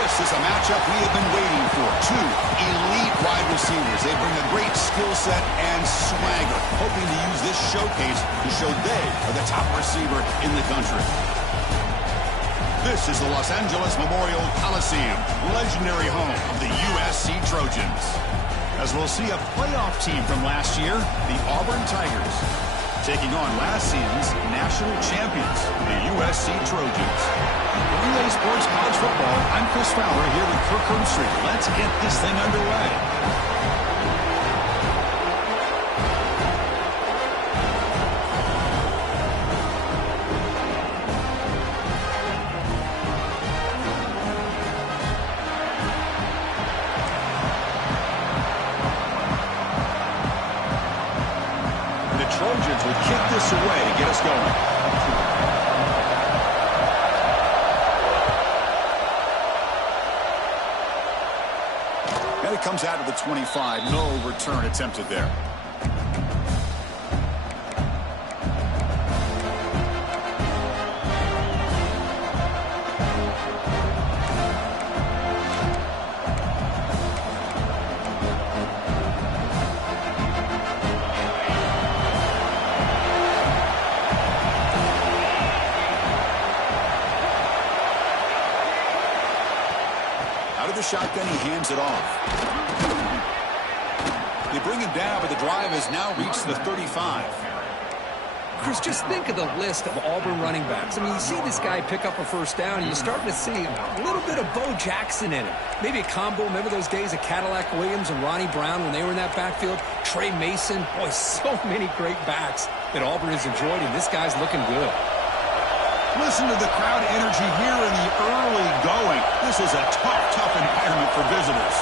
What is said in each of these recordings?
This is a matchup we have been waiting for. Two elite wide receivers. They bring a great skill set and swagger, hoping to use this showcase to show they are the top receiver in the country. This is the Los Angeles Memorial Coliseum, legendary home of the USC Trojans. As we'll see a playoff team from last year, the Auburn Tigers, taking on last season's national champions, the USC Trojans. For Relay Sports College Football, I'm Chris Fowler here with Kirk Herbstreit. Let's get this thing underway. Trojans will kick this away to get us going. And it comes out of the 25. No return attempted there. Shotgun, he hands it off. They bring him down, but the drive has now reached the 35. Chris, just think of the list of Auburn running backs. I mean, you see this guy pick up a first down, and you're starting to see a little bit of Bo Jackson in it. Maybe a combo. Remember those days of Cadillac Williams and Ronnie Brown when they were in that backfield? Trey Mason. Boy, so many great backs that Auburn has enjoyed, and this guy's looking good. Listen to the crowd energy here in the early going. This is a tough environment for visitors.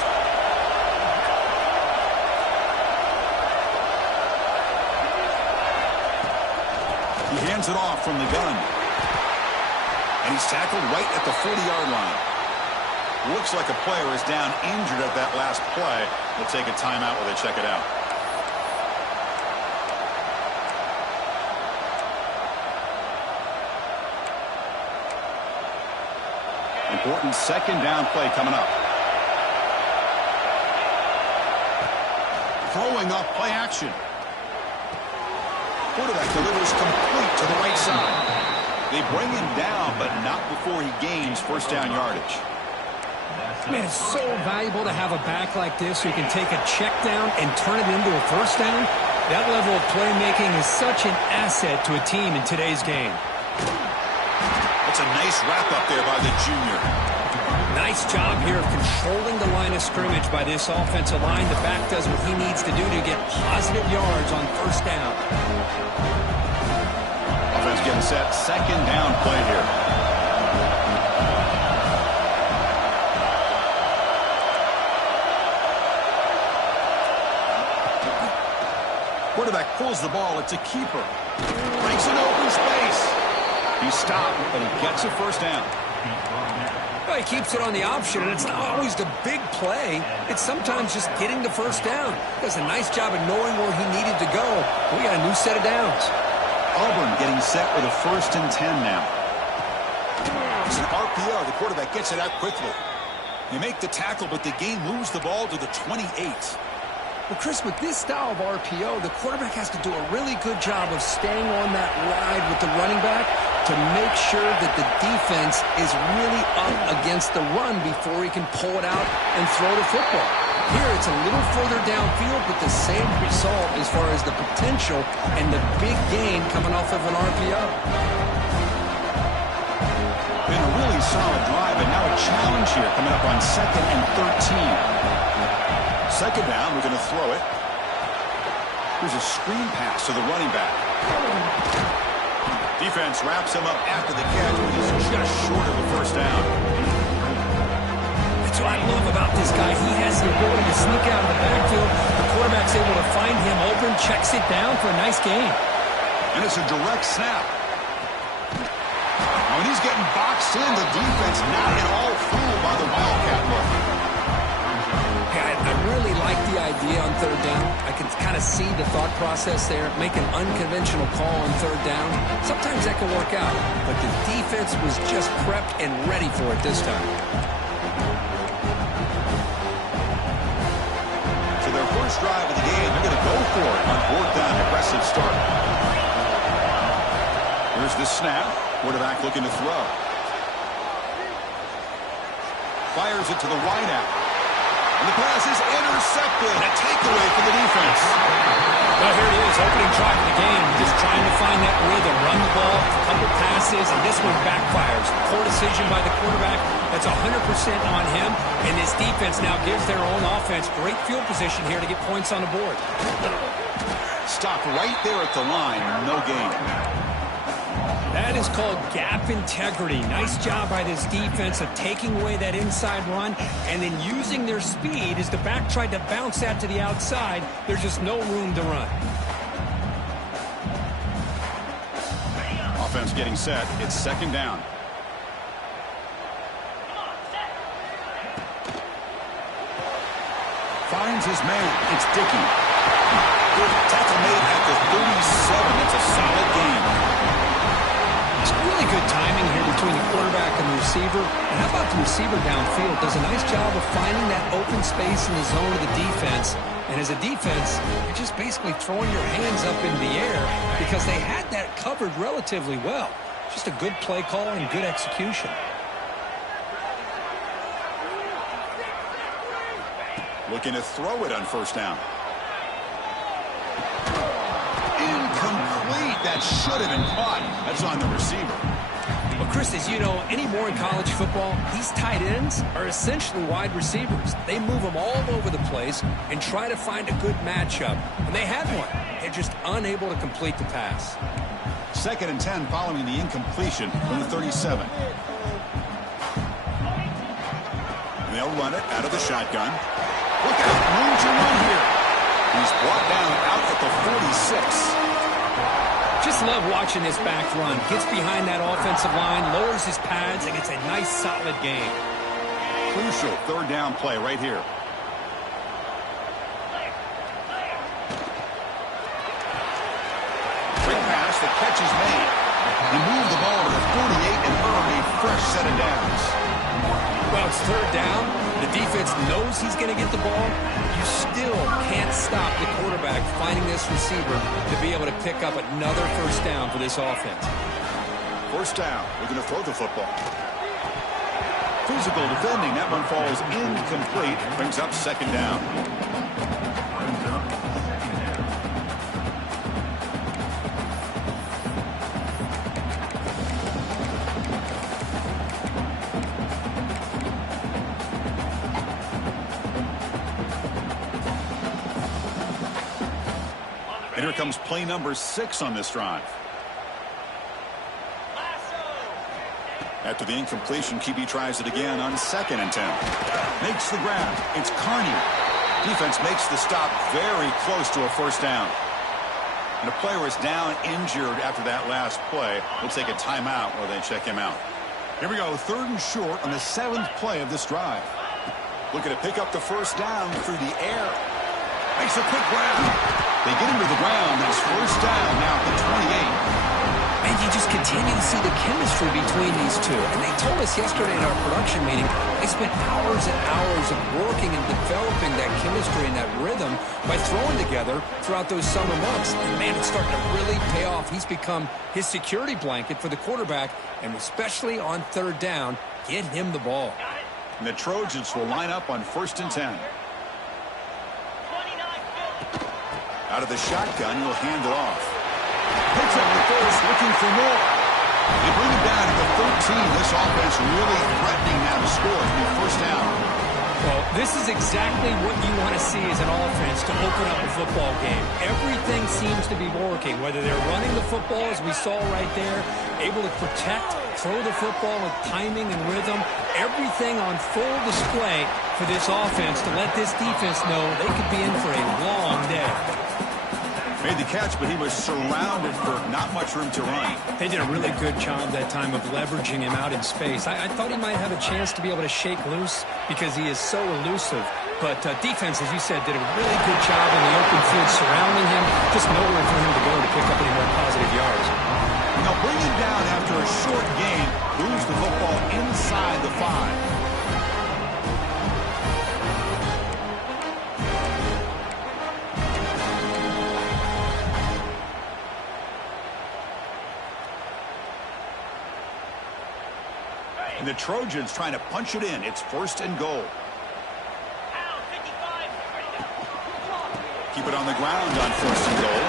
He hands it off from the gun. And he's tackled right at the 40-yard line. Looks like a player is down injured at that last play. We'll take a timeout while they check it out. Important second down play coming up. Throwing up play action. Quarterback delivers complete to the right side. They bring him down, but not before he gains first down yardage. Man, it's so valuable to have a back like this who can take a check down and turn it into a first down. That level of playmaking is such an asset to a team in today's game. That's a nice wrap-up there by the junior. Nice job here of controlling the line of scrimmage by this offensive line. The back does what he needs to do to get positive yards on first down. Offense getting set. Second down play here. Quarterback pulls the ball. It's a keeper. Breaks an open space. He stopped, but he gets a first down. Well, he keeps it on the option, and it's not always the big play. It's sometimes just getting the first down. He does a nice job of knowing where he needed to go. We got a new set of downs. Auburn getting set with a 1st and 10 now. It's an RPO. The quarterback gets it out quickly. They make the tackle, but the game moves the ball to the 28. Well, Chris, with this style of RPO, the quarterback has to do a really good job of staying on that ride with the running back to make sure that the defense is really up against the run before he can pull it out and throw the football. Here, it's a little further downfield, but the same result as far as the potential and the big gain coming off of an RPO. Been a really solid drive, and now a challenge here coming up on 2nd and 13. Second down, we're going to throw it. Here's a screen pass to the running back. Defense wraps him up after the catch, but he's just short of the first down. That's what I love about this guy. He has the ability to sneak out of the backfield. The quarterback's able to find him open, checks it down for a nice gain. And it's a direct snap. When he's getting boxed in, the defense not at all fooled by the Wildcat look. I really like the idea on third down. I can kind of see the thought process there. Make an unconventional call on third down. Sometimes that can work out, but the defense was just prepped and ready for it this time. first drive of the game. They're going to go for it on fourth down. Aggressive start. Here's the snap. Quarterback looking to throw. Fires it to the wideout. And the pass is intercepted. A takeaway for the defense. Well, here it is, opening drive of the game. Just trying to find that rhythm, run the ball, a couple passes, and this one backfires. Poor decision by the quarterback. That's 100% on him. And this defense now gives their own offense great field position here to get points on the board. Stop right there at the line. No gain. That is called gap integrity. Nice job by this defense of taking away that inside run and then using their speed as the back tried to bounce that to the outside. There's just no room to run. Offense getting set. It's second down. Finds his man. It's Dickey. Good tackle made at the 37. It's a solid game. Really good timing here between the quarterback and the receiver. And how about the receiver downfield? Does a nice job of finding that open space in the zone of the defense. And as a defense, you're just basically throwing your hands up in the air because they had that covered relatively well. Just a good play call and good execution. Looking to throw it on first down. Incomplete. That should have been caught. That's on the receiver. Well, Chris, as you know, anymore in college football, these tight ends are essentially wide receivers. They move them all over the place and try to find a good matchup. And they had one. They're just unable to complete the pass. Second and 10 following the incompletion from the 37. And they'll run it out of the shotgun. Look out, room to run here. He's brought down out at the 46. Just love watching this back run. Gets behind that offensive line, lowers his pads, and gets a nice solid gain. Crucial third down play right here. Quick pass, the catch is made. He moved the ball to the 48 and earned a fresh set of downs. Well, it's third down. The defense knows he's going to get the ball. You still can't stop the quarterback finding this receiver to be able to pick up another first down for this offense. First down. We're going to throw the football. Physical defending. That one falls incomplete. Brings up second down. And here comes play number 6 on this drive. After the incompletion, QB tries it again on second and 10. Makes the grab. It's Carney. Defense makes the stop very close to a first down. And a player is down injured after that last play. We'll take a timeout while they check him out. Here we go. Third and short on the 7th play of this drive. Looking to pick up the first down through the air. Makes a quick grab. They get him to the ground. That's first down now at the 28. And you just continue to see the chemistry between these two. And they told us yesterday in our production meeting, they spent hours and hours of working and developing that chemistry and that rhythm by throwing together throughout those summer months. And, man, it's starting to really pay off. He's become his security blanket for the quarterback, and especially on third down, get him the ball. And the Trojans will line up on first and 10. Out of the shotgun, he'll hand it off. Picks up the first, looking for more. They bring him down to the 13. This offense really threatening now to score to be first down. Well, this is exactly what you want to see as an offense to open up a football game. Everything seems to be working, whether they're running the football, as we saw right there, able to protect, throw the football with timing and rhythm, everything on full display for this offense to let this defense know they could be in for a long day. Made the catch, but he was surrounded for not much room to run. They did a really good job that time of leveraging him out in space. I thought he might have a chance to be able to shake loose because he is so elusive. But defense, as you said, did a really good job in the open field surrounding him. Just nowhere for him to go to pick up any more positive yards. Now bring him down after a short gain. Moves the football inside the 5. And the Trojans trying to punch it in. It's 1st and goal. Keep it on the ground on 1st and goal.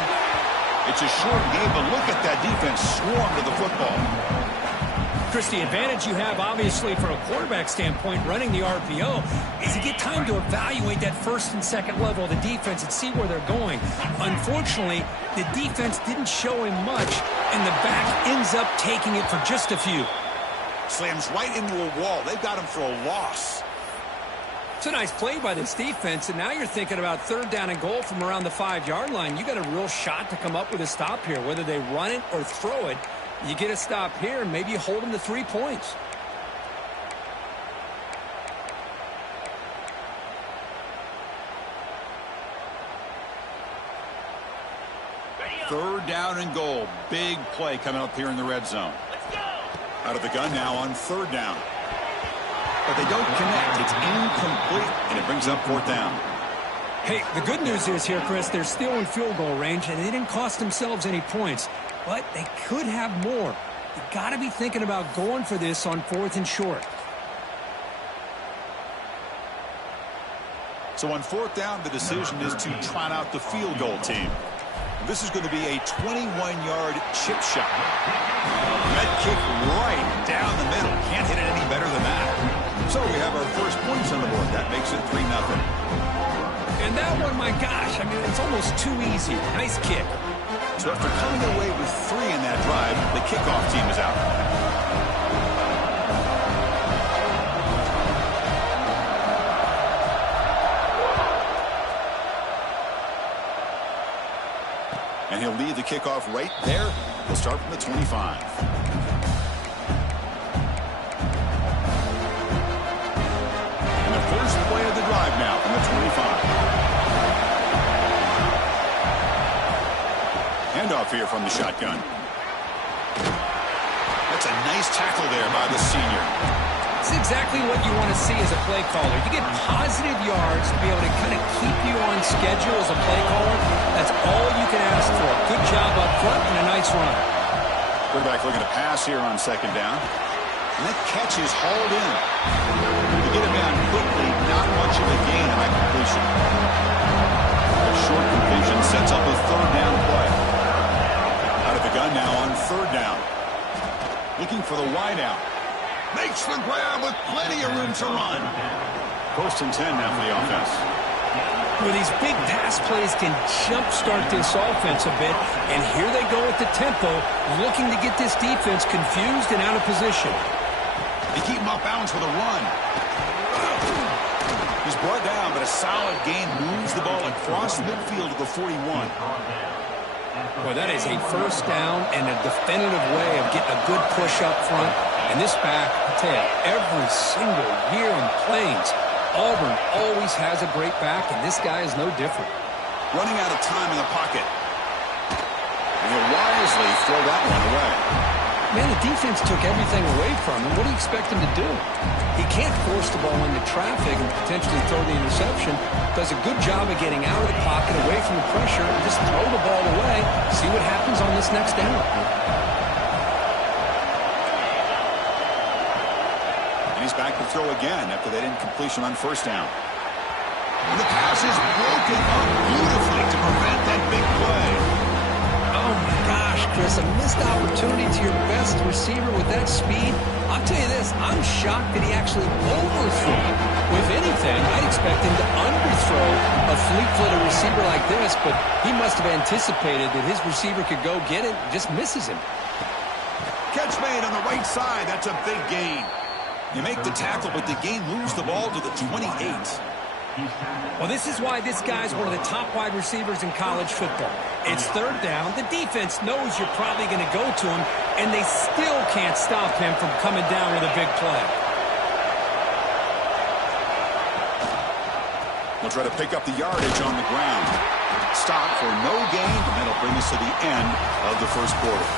It's a short game, but look at that defense swarm to the football. Chris, the advantage you have, obviously, from a quarterback standpoint, running the RPO, is you get time to evaluate that 1st and 2nd level of the defense and see where they're going. Unfortunately, the defense didn't show him much, and the back ends up taking it for just a few. Slams right into a wall. They've got him for a loss. It's a nice play by this defense, and now you're thinking about 3rd down and goal from around the 5-yard line. You got a real shot to come up with a stop here, whether they run it or throw it. You get a stop here, and maybe you hold them to 3 points. Third down and goal. Big play coming up here in the red zone. Out of the gun now on 3rd down. But they don't connect. It's incomplete, and it brings up 4th down. Hey, the good news is here, Chris, they're still in field goal range, and they didn't cost themselves any points. But they could have more. You got to be thinking about going for this on 4th and short. So on 4th down, the decision is to trot out the field goal team. This is going to be a 21-yard chip shot. That kick right down the middle. Can't hit it any better than that. So we have our first points on the board. That makes it 3-0. And that one, my gosh, I mean, it's almost too easy. Nice kick. So after coming away with 3 in that drive, the kickoff team is out. And he'll lead the kickoff right there. He'll start from the 25. And the first play of the drive now from the 25. Handoff here from the shotgun. That's a nice tackle there by the senior. It's exactly what you want to see as a play caller. You get positive yards to be able to kind of keep you on schedule as a play caller. That's all you can ask for. Good job up front and a nice run. Quarterback looking to pass here on 2nd down. And that catch is hauled in. To get him down quickly, not much of a gain on that completion. A short completion sets up a 3rd down play. Out of the gun now on 3rd down. Looking for the wide out. Makes the grab with plenty of room to run. 1st and 10 now for the offense. Where these big pass plays can jumpstart this offense a bit, and here they go at the tempo, looking to get this defense confused and out of position. They keep him off balance with a run. He's brought down, but a solid gain moves the ball across midfield to the 41. Well, that is a 1st down and a definitive way of getting a good push up front. And this back, I tell you, every single year in Plains, Auburn always has a great back, and this guy is no different. Running out of time in the pocket. And he'll wisely throw that one away. Man, the defense took everything away from him. What do you expect him to do? He can't force the ball into traffic and potentially throw the interception. Does a good job of getting out of the pocket, away from the pressure, and just throw the ball away. See what happens on this next down. And he's back to throw again after that incompletion on 1st down. And the pass is broken up beautifully to prevent that big play. Oh, my gosh, Chris, a missed opportunity to your best receiver with that speed. I'll tell you this, I'm shocked that he actually overthrew it. With anything, I'd expect him to underthrow a fleet-footed receiver like this, but he must have anticipated that his receiver could go get it and just misses him. Catch made on the right side. That's a big gain. You make the tackle, but the gain moves the ball to the 28. Well, this is why this guy's one of the top wide receivers in college football. It's 3rd down. The defense knows you're probably going to go to him, and they still can't stop him from coming down with a big play. They'll try to pick up the yardage on the ground. Stop for no gain, and that'll bring us to the end of the 1st quarter.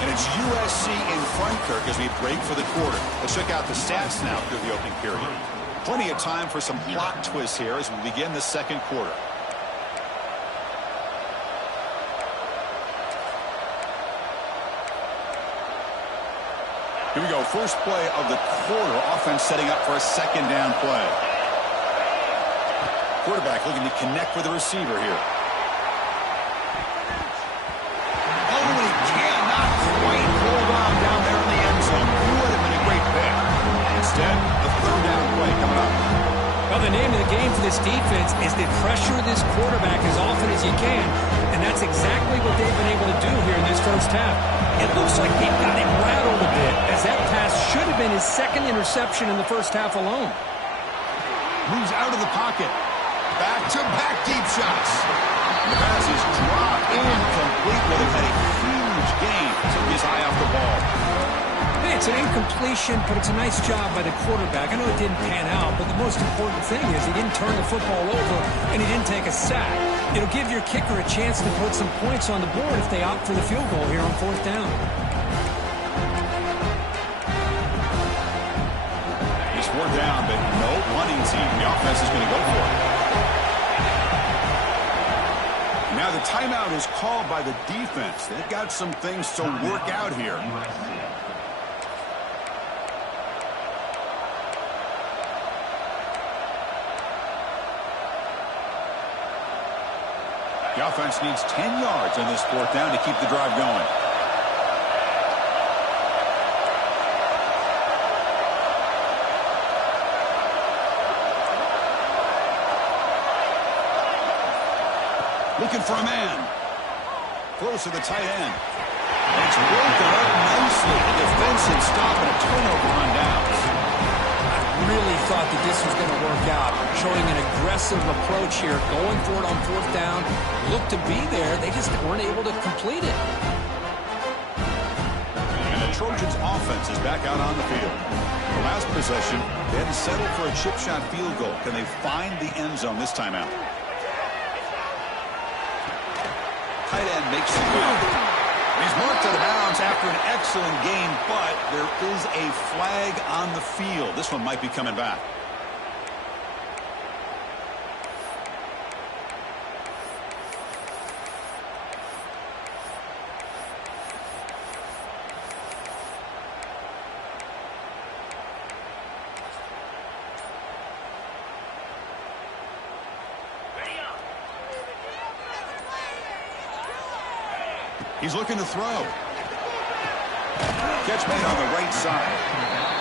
And it's USC in front, Kirk, as we break for the quarter. Let's check out the stats now through the opening period. Plenty of time for some plot twists here as we begin the 2nd quarter. Here we go. First play of the quarter. Offense setting up for a second down play. Quarterback looking to connect with the receiver here. Oh, he cannot quite hold on down there in the end zone. Would have been a great pick. Instead, the third down play coming up. Well, the name of the game for this defense is to pressure this quarterback as often as you can. And that's exactly what they've been able to do here in this first half. It looks like they've got him rattled a bit, as that pass should have been his second interception in the first half alone. Moves out of the pocket. Back-to-back deep shots. The pass is dropped incomplete, but they've had a huge gain. Took his eye off the ball. Hey, it's an incompletion, but it's a nice job by the quarterback. I know it didn't pan out, but the most important thing is he didn't turn the football over and he didn't take a sack. It'll give your kicker a chance to put some points on the board if they opt for the field goal here on fourth down. It's fourth down, but no running team. The offense is going to go for it. Now the timeout is called by the defense. They've got some things to work out here. The offense needs 10 yards on this fourth down to keep the drive going. Looking for a man. Close to the tight end. It's broken up nicely. The defense and stop and a turnover on downs. I really thought that this was going to work out. Showing an aggressive approach here. Going for it on fourth down. Looked to be there. They just weren't able to complete it. And the Trojans' offense is back out on the field. The last possession, they had to settle for a chip shot field goal. Can they find the end zone this time out? Tight end makes the move. He's marked out of bounds after an excellent game, but there is a flag on the field. This one might be coming back. He's looking to throw. Catch made on the right side.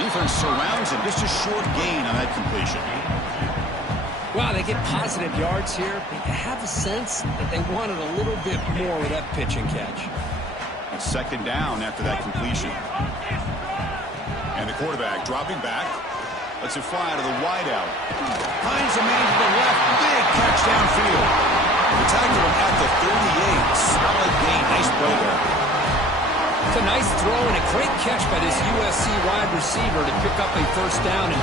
Defense surrounds him. Just a short gain on that completion. Wow, they get positive yards here, but you have a sense that they wanted a little bit more with that pitch and catch. It's second down after that completion. And the quarterback dropping back. Lets it fly to the wideout. Finds a man to the left. Big catch downfield. The tackle him at the 38. Solid gain. Nice play there. It's a nice throw and a great catch by this USC wide receiver to pick up a first down. And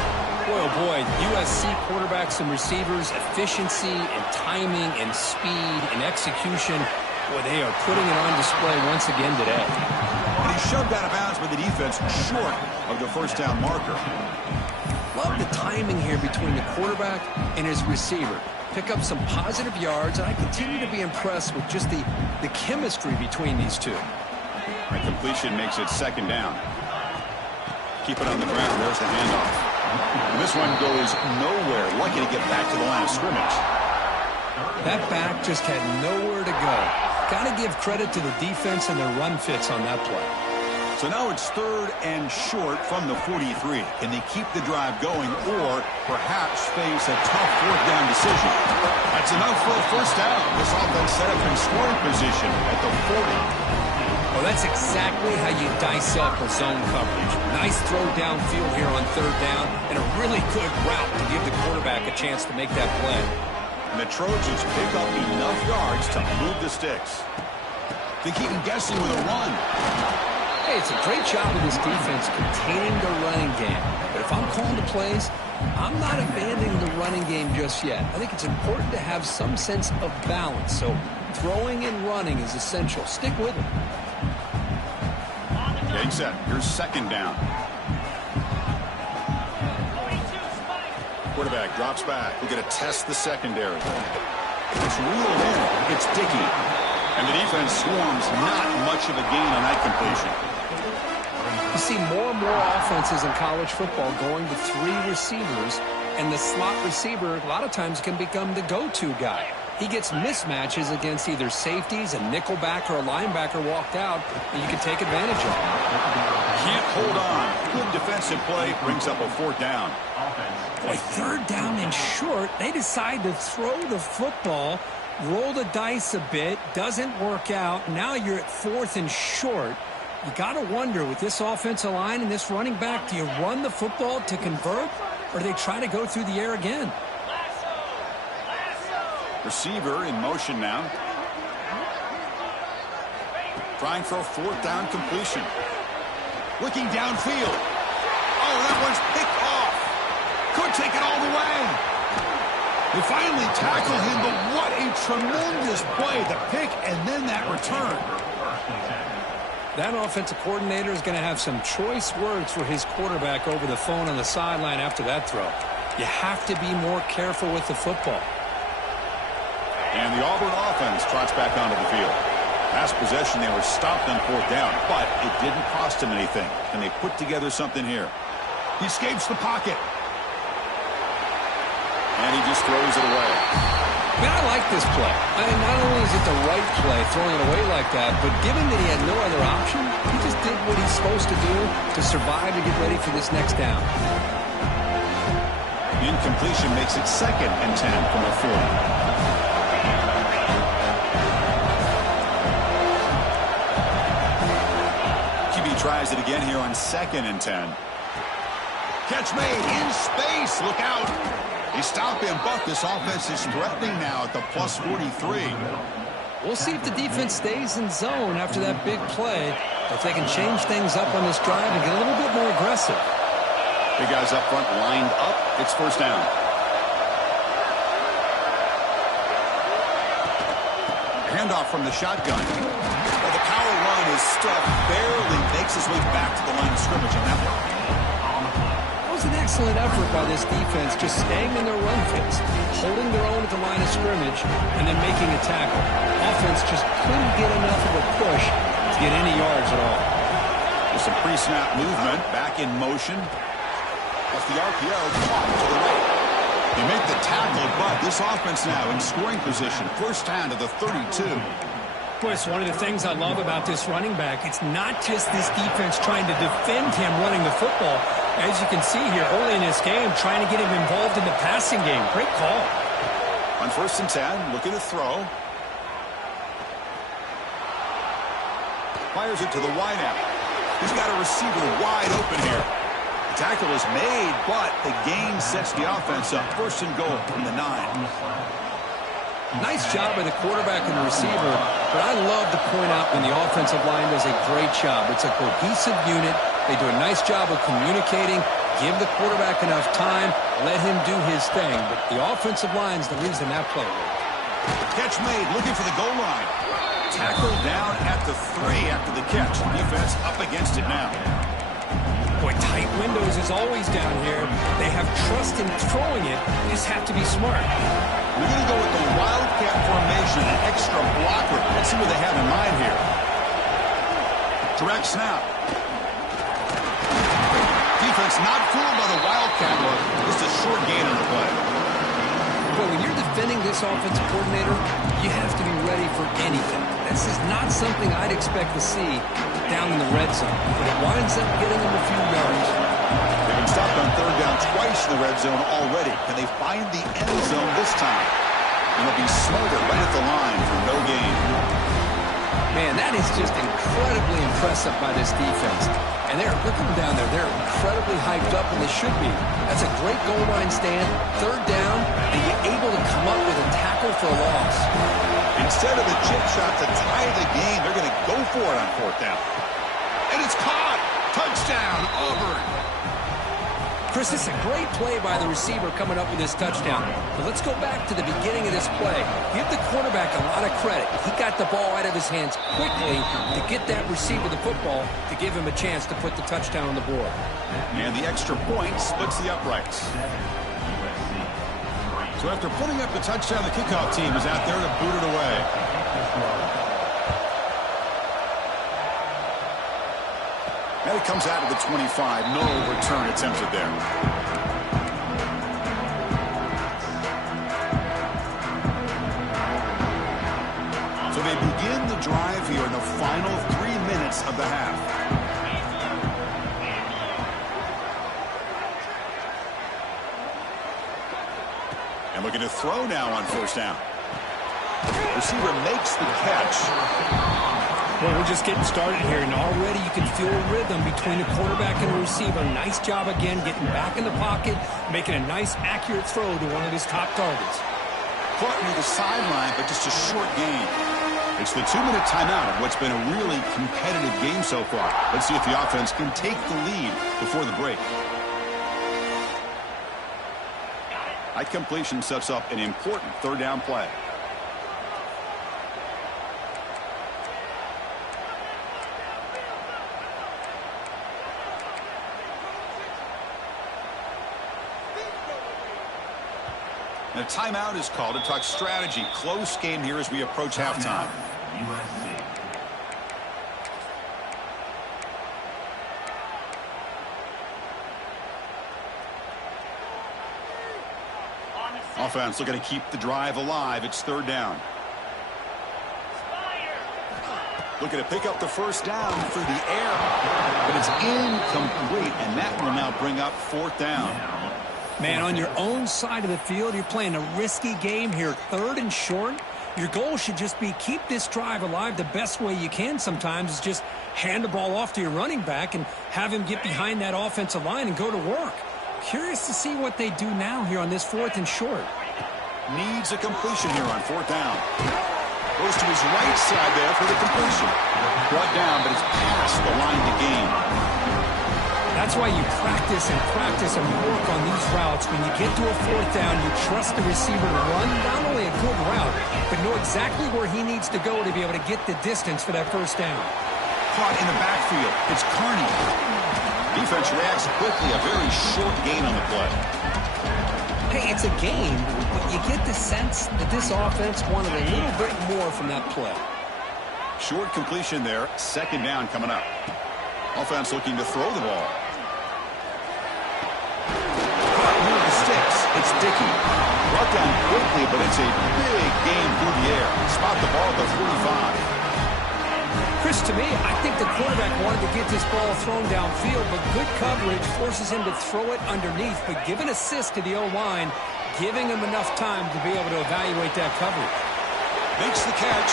boy, oh boy, USC quarterbacks and receivers, efficiency and timing and speed and execution. Boy, they are putting it on display once again today. And he's shoved out of bounds by the defense short of the first down marker. Love the timing here between the quarterback and his receiver. Pick up some positive yards, and I continue to be impressed with just the chemistry between these two. That completion makes it second down. Keep it on the ground. There's the handoff. And this one goes nowhere. Lucky to get back to the line of scrimmage. That back just had nowhere to go. Got to give credit to the defense and their run fits on that play. So now it's third and short from the 43. Can they keep the drive going or perhaps face a tough fourth down decision? That's enough for a first down. This offense set up in scoring position at the 40. Well, that's exactly how you dice up a zone coverage. Nice throw downfield here on third down and a really good route to give the quarterback a chance to make that play. And the Trojans pick up enough yards to move the sticks. They keep them guessing with a run. Hey, it's a great job of this defense containing the running game. But if I'm calling the plays, I'm not abandoning the running game just yet. I think it's important to have some sense of balance. So throwing and running is essential. Stick with it. Getting set. Here's second down. Quarterback drops back. We're going to test the secondary. It's reeled in. It's Dickey. And the defense swarms. Not much of a gain on that completion. You see more and more offenses in college football going to 3 receivers, and the slot receiver a lot of times can become the go-to guy. He gets mismatches against either safeties, a nickelback, or a linebacker walked out, and you can take advantage of it. Can't hold on. Good defensive play brings up a 4th down. Boy, 3rd down and short. They decide to throw the football, roll the dice a bit, doesn't work out. Now you're at 4th and short. You got to wonder, with this offensive line and this running back, do you run the football to convert, or do they try to go through the air again? Receiver in motion now. Trying for a 4th down completion. Looking downfield. Oh, that one's picked off. Could take it all the way. They finally tackle him, but what a tremendous play. The pick and then that return. That offensive coordinator is going to have some choice words for his quarterback over the phone on the sideline after that throw. You have to be more careful with the football. And the Auburn offense trots back onto the field. Last possession, they were stopped on 4th down, but it didn't cost him anything. And they put together something here. He escapes the pocket. And he just throws it away. Man, I like this play. Not only is it the right play, throwing it away like that, but given that he had no other option, he just did what he's supposed to do to survive and get ready for this next down. Incompletion makes it 2nd and 10 from the 40. Tries it again here on 2nd and 10. Catch made in space. Look out. They stop him, but this offense is threatening now at the plus 43. We'll see if the defense stays in zone after that big play, if they can change things up on this drive and get a little bit more aggressive. Big guys up front lined up. It's 1st down. Handoff from the shotgun. Well, the power run is stuffed, barely makes his way back to the line of scrimmage on that one. That was an excellent effort by this defense, just staying in their run fits, holding their own at the line of scrimmage, and then making a tackle. Offense just couldn't get enough of a push to get any yards at all. With some pre-snap movement, back in motion. Off the RPO, caught to the right. They make the tackle, but this offense now in scoring position. 1st down to the 32. Boy, it's one of the things I love about this running back. It's not just this defense trying to defend him running the football. As you can see here early in this game, trying to get him involved in the passing game. Great call. On 1st and 10, looking to throw. Fires it to the wideout. He's got a receiver wide open here. The tackle is made, but the gain sets the offense up. 1st and goal from the 9. Nice job by the quarterback and the receiver, but I love to point out when the offensive line does a great job. It's a cohesive unit. They do a nice job of communicating, give the quarterback enough time, let him do his thing. But the offensive line's the reason that play worked. Catch made, looking for the goal line. Tackled down at the 3 after the catch. Defense up against it now. Boy, tight windows is always down here. They have trust in throwing it. They just have to be smart. We're going to go with the wildcat formation, an extra blocker. Let's see what they have in mind here. Direct snap. Defense not fooled by the wildcat look. Just a short gain on the play. Boy, when you're defending this offensive coordinator, you have to be ready for anything. This is not something I'd expect to see down in the red zone, but it winds up getting them a few yards. They've been stopped on 3rd down twice in the red zone already. Can they find the end zone this time? And they'll be smarter right at the line for no gain. Man, that is just incredibly impressive by this defense. And look at them down there. They're incredibly hyped up, and they should be. That's a great goal line stand, 3rd down, and you're able to come up with a tackle for a loss. Instead of a chip shot to tie the game, they're going to go for it on 4th down. And it's caught. Touchdown, Auburn. Chris, this is a great play by the receiver coming up with this touchdown. But let's go back to the beginning of this play. Give the quarterback a lot of credit. He got the ball out of his hands quickly to get that receiver the football to give him a chance to put the touchdown on the board. And the extra point splits the uprights. So after putting up the touchdown, the kickoff team is out there to boot it away. And it comes out of the 25. No return attempted there. So they begin the drive here in the final 3 minutes of the half. And looking to throw now on first down. Receiver makes the catch. Well, we're just getting started here, and already you can feel a rhythm between the quarterback and the receiver. Nice job again getting back in the pocket, making a nice, accurate throw to one of his top targets. Caught near the sideline, but just a short gain. It's the 2-minute timeout of what's been a really competitive game so far. Let's see if the offense can take the lead before the break. That completion sets up an important third down play. And a timeout is called to talk strategy. Close game here as we approach halftime. Offense looking to keep the drive alive. It's third down. Looking to pick up the first down through the air. But it's incomplete, and that will now bring up fourth down. Man, on your own side of the field, you're playing a risky game here. Third and short. Your goal should just be keep this drive alive the best way you can sometimes is just hand the ball off to your running back and have him get behind that offensive line and go to work. Curious to see what they do now here on this fourth and short. Needs a completion here on fourth down. Goes to his right side there for the completion. Brought down, but it's past the line to gain. That's why you practice and work on these routes. When you get to a fourth down, you trust the receiver to run not only a good route, but know exactly where he needs to go to be able to get the distance for that first down. Caught in the backfield. It's Carney. Defense reacts quickly. A very short gain on the play. Hey, it's a game, but you get the sense that this offense wanted a little bit more from that play. Short completion there. Second down coming up. Offense looking to throw the ball. Caught near the sticks. It's Dickey. Brought down quickly, but it's a big gain through the air. Spot the ball at the 45. Chris, to me, I think the quarterback wanted to get this ball thrown downfield, but good coverage forces him to throw it underneath. But give an assist to the O-line, giving him enough time to be able to evaluate that coverage. Makes the catch.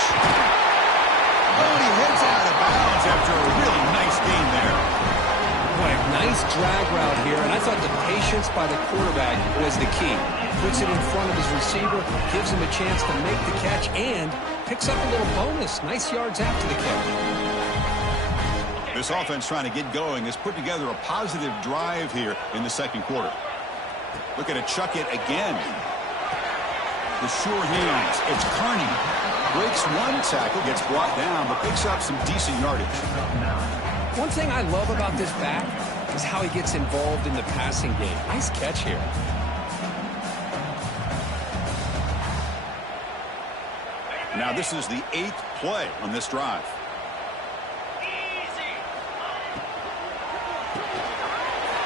Oh, he heads out of bounds after a really nice gain there. Boy, nice drag route here, and I thought the patience by the quarterback was the key. Puts it in front of his receiver, gives him a chance to make the catch, and picks up a little bonus. Nice yards after the catch. This offense trying to get going has put together a positive drive here in the second quarter. Looking to chuck it again. The sure hands. It's Carney. Breaks one tackle, gets brought down, but picks up some decent yardage. One thing I love about this back is how he gets involved in the passing game. Nice catch here. Now this is the 8th play on this drive.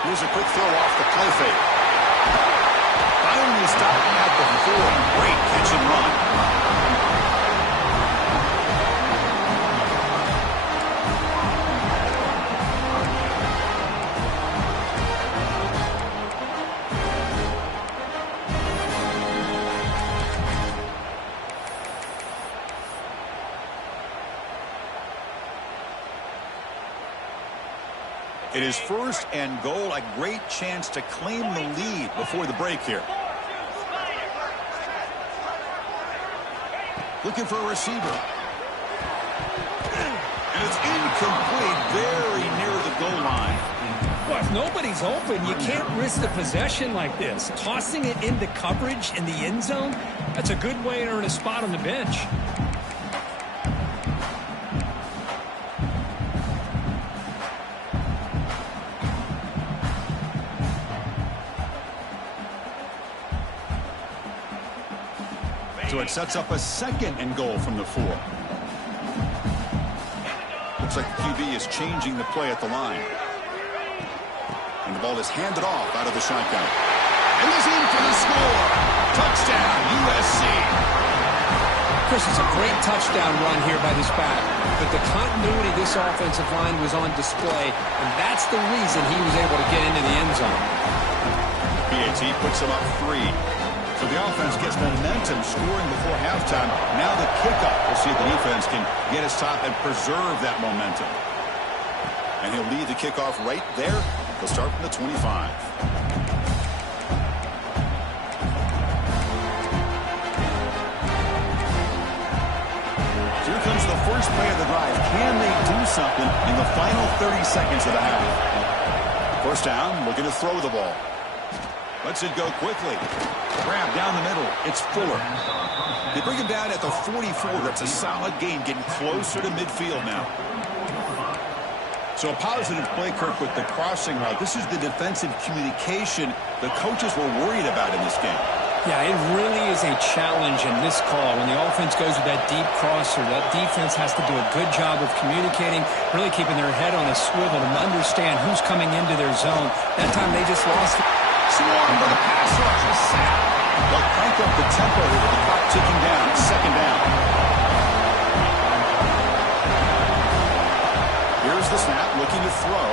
Here's a quick throw off the play fake. Finally stopped at the 4. Great catch and run. It is first and goal, a great chance to claim the lead before the break here. Looking for a receiver. And it's incomplete, very near the goal line. Well, if nobody's open, you can't risk the possession like this. Tossing it into coverage in the end zone, that's a good way to earn a spot on the bench. So it sets up a second and goal from the 4. Looks like the QB is changing the play at the line. And the ball is handed off out of the shotgun. And he's in for the score. Touchdown, USC. Chris, it's a great touchdown run here by this back. But the continuity of this offensive line was on display, and that's the reason he was able to get into the end zone. PAT puts him up 3. So the offense gets momentum scoring before halftime. Now the kickoff. We'll see if the defense can get his top and preserve that momentum. And he'll lead the kickoff right there. He'll start from the 25. Here comes the first play of the drive. Can they do something in the final 30 seconds of the half? First down, looking to throw the ball. Lets it go quickly. Grab down the middle. It's Fuller. They bring him down at the 44. That's a solid gain, getting closer to midfield now. So a positive play, Kirk, with the crossing route. This is the defensive communication the coaches were worried about in this game. Yeah, it really is a challenge in this call. When the offense goes with that deep crosser, that defense has to do a good job of communicating, really keeping their head on a swivel to understand who's coming into their zone. That time they just lost. Swarm by the pass rush. A sack. They'll crank up the tempo here with the clock ticking down. Second down. Here's the snap, looking to throw.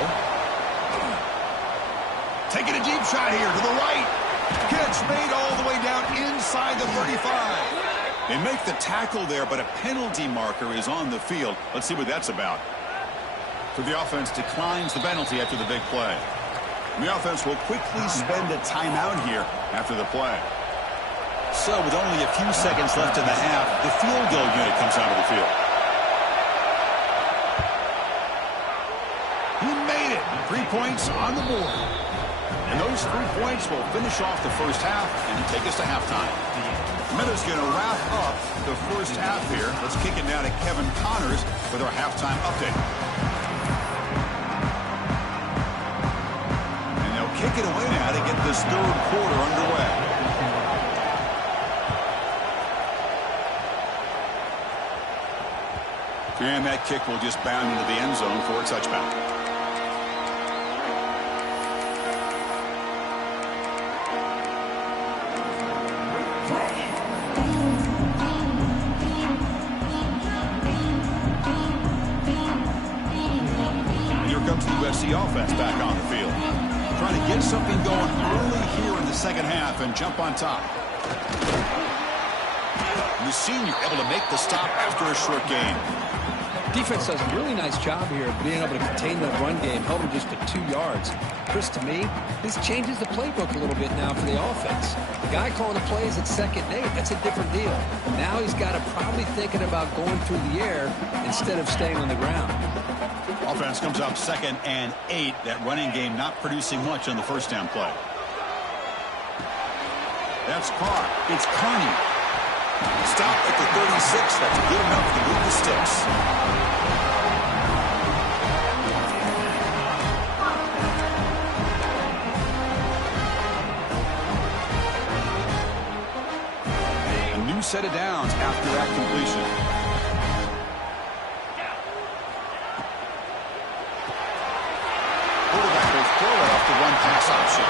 Taking a deep shot here to the right. Catch made all the way down inside the 35. They make the tackle there, but a penalty marker is on the field. Let's see what that's about. So the offense declines the penalty after the big play. And the offense will quickly spend a timeout here after the play. So with only a few seconds left in the half, the field goal unit comes out of the field. He made it. 3 points on the board. And those 3 points will finish off the first half and take us to halftime. Meadows going to wrap up the first half here. Let's kick it now to Kevin Connors with our halftime update. And they'll kick it away now to get this third quarter underway. And that kick will just bound into the end zone for a touchback. The offense back on the field. Trying to get something going early here in the second half and jump on top. The senior able to make the stop after a short gain. Defense does a really nice job here of being able to contain the run game, held him just to 2 yards. Chris, to me, this changes the playbook a little bit now for the offense. The guy calling the plays at 2nd and 8, that's a different deal. Now he's got to probably thinking about going through the air instead of staying on the ground. Offense comes up 2nd and 8. That running game not producing much on the first down play. That's Carr. It's Kearney. Stop at the 36. That's good enough to move the sticks. A new set of downs after that completion. Throw it off the run-pass option.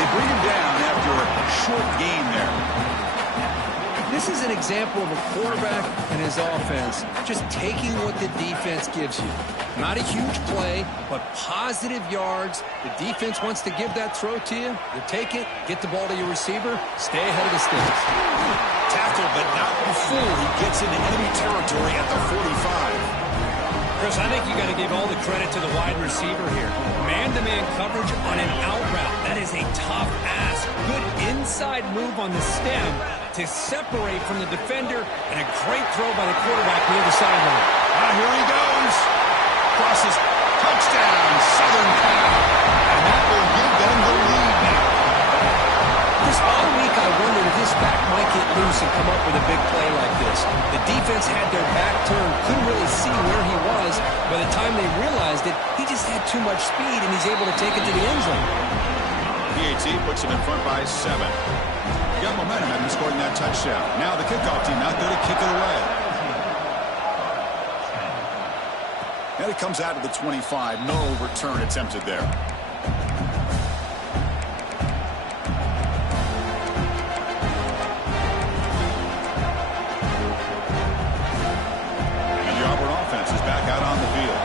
They bring him down after a short gain there. This is an example of a quarterback and his offense just taking what the defense gives you. Not a huge play, but positive yards. The defense wants to give that throw to you. You take it, get the ball to your receiver, stay ahead of the sticks. Tackle, but not before he gets into enemy territory at the 45. Chris, I think you got to give all the credit to the wide receiver here. Man-to-man coverage on an out route. That is a tough ask. Good inside move on the stem to separate from the defender, and a great throw by the quarterback near the sideline. Here he goes. Crosses. Touchdown, Southern Cal. And that will give them the lead now. This all week I wondered if this back might get loose and come up with a big play like this. The defense had their back turned, couldn't really see where he was. By the time they realized it, he just had too much speed, and he's able to take it to the end zone. PAT puts him in front by 7. He got momentum after scoring that touchdown. Now the kickoff team out there to kick it away. And it comes out of the 25. No return attempted there. And the Auburn offense is back out on the field.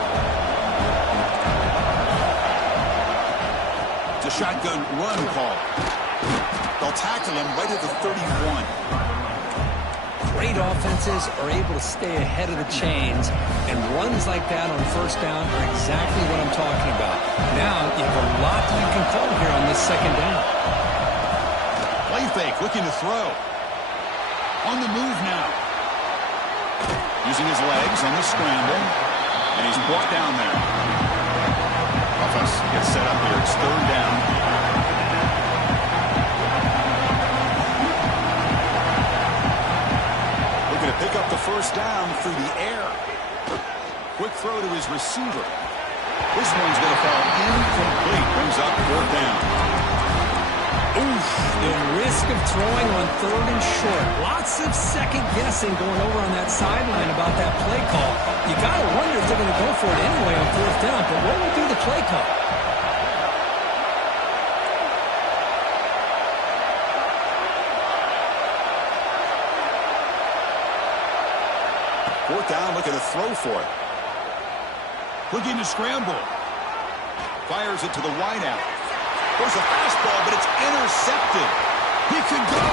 It's a shotgun run call. They'll tackle him right at the 31. Great offenses are able to stay ahead of the chains, and runs like that on first down are exactly what I'm talking about. Now you have a lot you can call here on this second down. Play fake, looking to throw. On the move now. Using his legs on the scramble, and he's brought down there. Offense gets set up here. It's third down. Looking to pick up the first down through the air. Quick throw to his receiver. This one's going to fall incomplete. Brings up fourth down. Oof, the risk of throwing on third and short. Lots of second guessing going over on that sideline about that play call. You got to wonder if they're going to go for it anyway on fourth down, but what will be the play call? Fourth down, looking to throw for it. Looking to scramble. Fires it to the wideout. There's a fastball, but it's intercepted. He could go.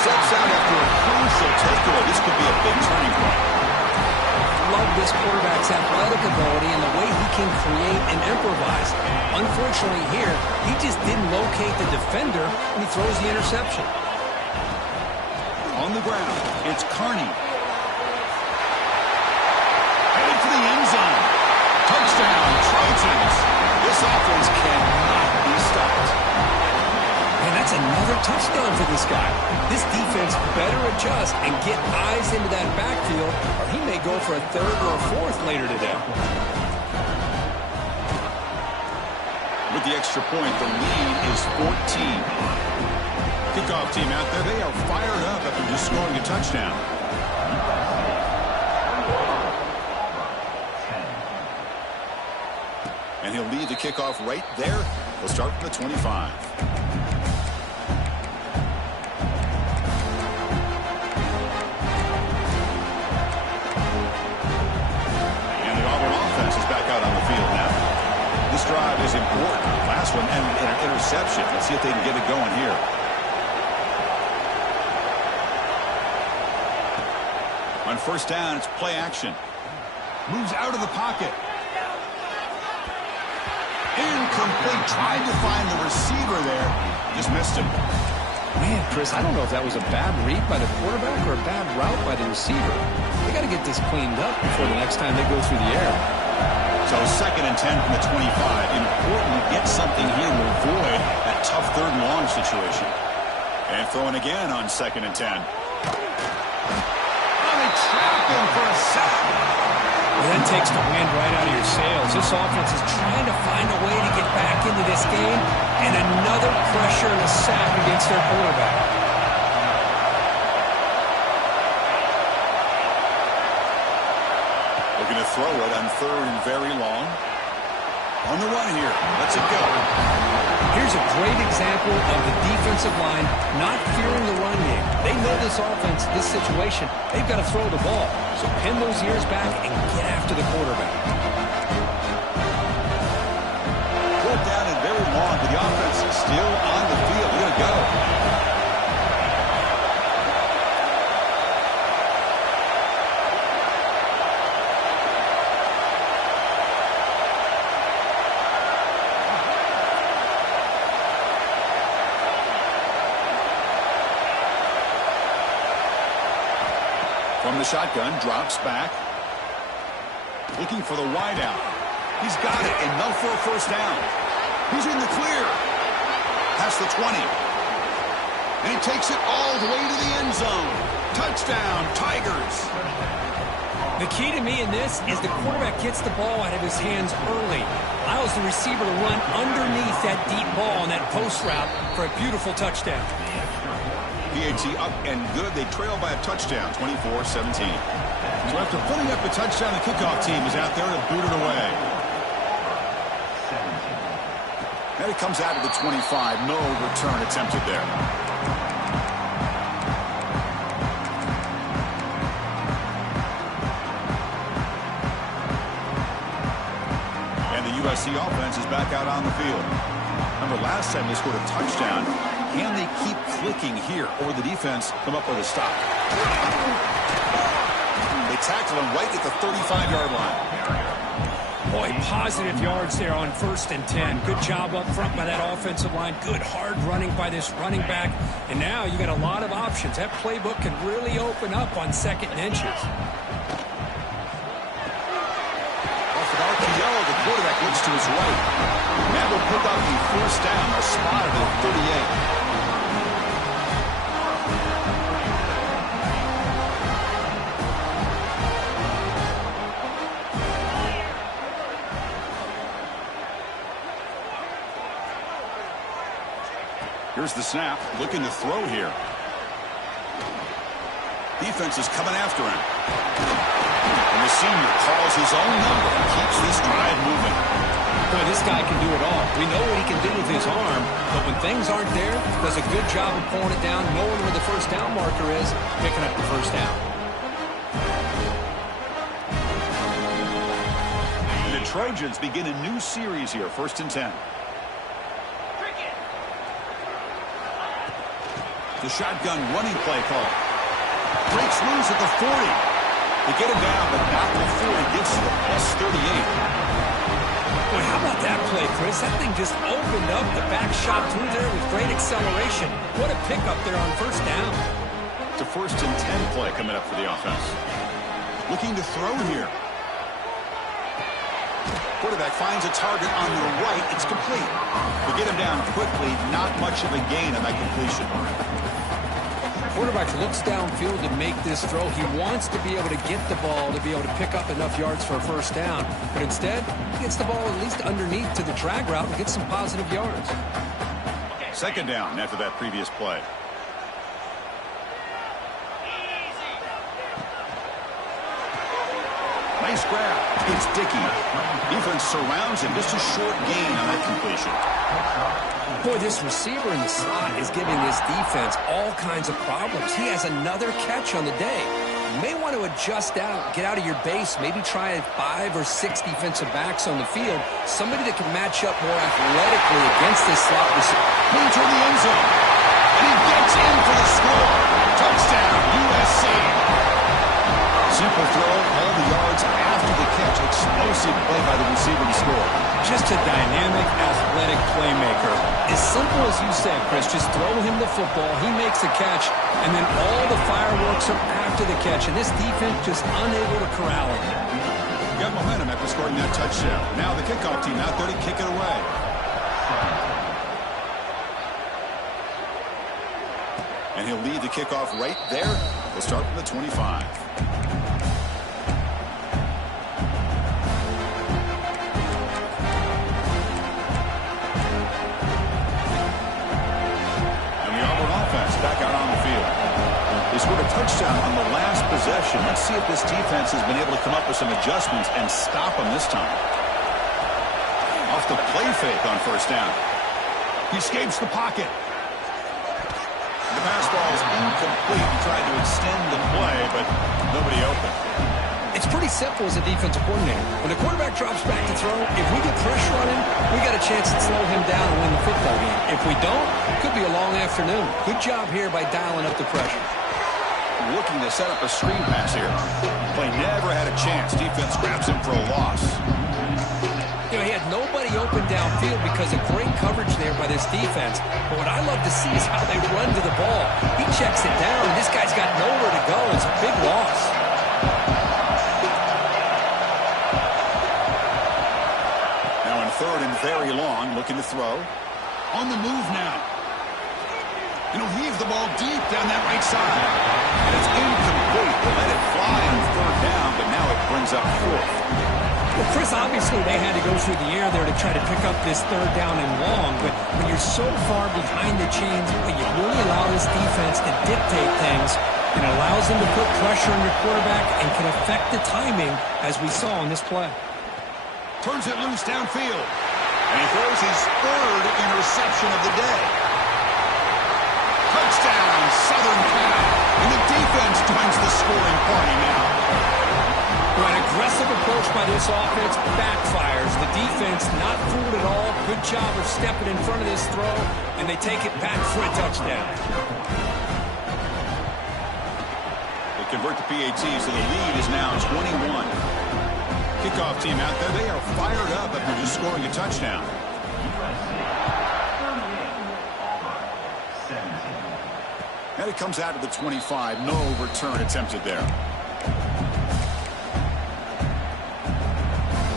Steps out after a crucial takeaway. This could be a big turning point. Love this quarterback's athletic ability and the way he can create and improvise. Unfortunately here, he just didn't locate the defender, and he throws the interception. On the ground, it's Carney. Headed for the end zone. Touchdown, Trojans. This offense cannot be stopped. And that's another touchdown for this guy. This defense better adjust and get eyes into that backfield, or he may go for a third or a fourth later today. With the extra point, the lead is 14. Kickoff team out there, they are fired up after just scoring a touchdown. And he'll lead the kickoff right there. He'll start from the 25. And the Auburn offense is back out on the field now. This drive is important. Last one ended in an interception. Let's see if they can get it going here. On first down, it's play action. Moves out of the pocket. Incomplete. Tried to find the receiver there. Just missed him. Man, Chris, I don't know if that was a bad read by the quarterback or a bad route by the receiver. They got to get this cleaned up before the next time they go through the air. So second and 10 from the 25. Important to get something here to avoid that tough third and long situation. And throwing again on second and 10. Trapped him for a sack. Well, that takes the wind right out of your sails. This offense is trying to find a way to get back into this game, and another pressure and a sack against their quarterback. Looking to throw it on third and very long. On the run here. Let's it go. Here's a great example of the defensive line not fearing the run game. They know this offense, this situation, they've got to throw the ball. So pin those ears back and get after the quarterback. Pulled down and very long, but the offense is still on the field. They're going to go. From the shotgun, drops back. Looking for the wideout. He's got it, enough for a first down. He's in the clear. Past the 20. And he takes it all the way to the end zone. Touchdown, Tigers. The key to me in this is the quarterback gets the ball out of his hands early. Allows the receiver to run underneath that deep ball on that post route for a beautiful touchdown. PAT up and good. They trail by a touchdown, 24-17. So after putting up the touchdown, the kickoff team is out there to boot it away. And it comes out of the 25. No return attempted there. And the USC offense is back out on the field. Remember, last time they scored a touchdown. Can they keep clicking here, or the defense come up with a stop? They tackle him right at the 35-yard line. Boy, positive yards there on 1st and 10. Good job up front by that offensive line. Good hard running by this running back. And now you got a lot of options. That playbook can really open up on 2nd and inches. Off an RPO, the quarterback looks to his right. Now will pick up the 1st down, a spot at the 38. Here's the snap, looking to throw here. Defense is coming after him. And the senior calls his own number and keeps this drive moving. Boy, this guy can do it all. We know what he can do with his arm, but when things aren't there, does a good job of pulling it down, knowing where the 1st down marker is, picking up the 1st down. The Trojans begin a new series here, 1st and 10. The shotgun running play call. Breaks loose at the 40. They get him down, but not before he gets to the +38. Boy, how about that play, Chris? That thing just opened up. The back shot through there with great acceleration. What a pickup there on 1st down. It's a 1st and 10 play coming up for the offense. Looking to throw here. Quarterback finds a target on the right. It's complete. They get him down quickly. Not much of a gain on that completion. Quarterback looks downfield to make this throw. He wants to be able to get the ball to be able to pick up enough yards for a 1st down. But instead, he gets the ball at least underneath to the drag route and gets some positive yards. 2nd down after that previous play. Nice grab. It's Dickey. Defense surrounds him. Just a short gain on that completion. Boy, this receiver in the slot is giving this defense all kinds of problems. He has another catch on the day. You may want to adjust out, get out of your base, maybe try 5 or 6 defensive backs on the field. Somebody that can match up more athletically against this slot receiver. Moving toward the end zone. And he gets in for the score. Touchdown, USC. Simple throw, all the yards after the catch. Explosive play by the receiver to score. Just a dynamic, athletic playmaker. As simple as you said, Chris, just throw him the football, he makes the catch, and then all the fireworks are after the catch, and this defense just unable to corral him. Got momentum after scoring that touchdown. Now the kickoff team out there to kick it away. And he'll lead the kickoff right there. We'll start from the 25. Back out on the field. They scored a touchdown on the last possession. Let's see if this defense has been able to come up with some adjustments and stop them this time. Off the play fake on 1st down. He escapes the pocket. The pass ball is incomplete. He tried to extend the play, but nobody open. It's pretty simple as a defensive coordinator. When the quarterback drops back to throw, if we get pressure on him, we got a chance to slow him down and win the football game. If we don't, it could be a long afternoon. Good job here by dialing up the pressure. Looking to set up a screen pass here. Play never had a chance. Defense grabs him for a loss. You know, he had nobody open downfield because of great coverage there by this defense. But what I love to see is how they run to the ball. He checks it down, and this guy's got nowhere to go. It's a big loss. Now in 3rd and very long, looking to throw. On the move now. And he'll heave the ball deep down that right side. And it's incomplete. They let it fly on 3rd down, but now it brings up 4th. Well, Chris, obviously they had to go through the air there to try to pick up this third down and long, but when you're so far behind the chains, you really allow this defense to dictate things, and it allows them to put pressure on your quarterback and can affect the timing, as we saw on this play. Turns it loose downfield. And he throws his third interception of the day. Touchdown, Southern Cal. And the defense joins the scoring party now. Well, an aggressive approach by this offense backfires. The defense not fooled at all. Good job of stepping in front of this throw, and they take it back for a touchdown. They convert the PAT, so the lead is now 21. Kickoff team out there, they are fired up after just scoring a touchdown. And it comes out to the 25. No return attempted there.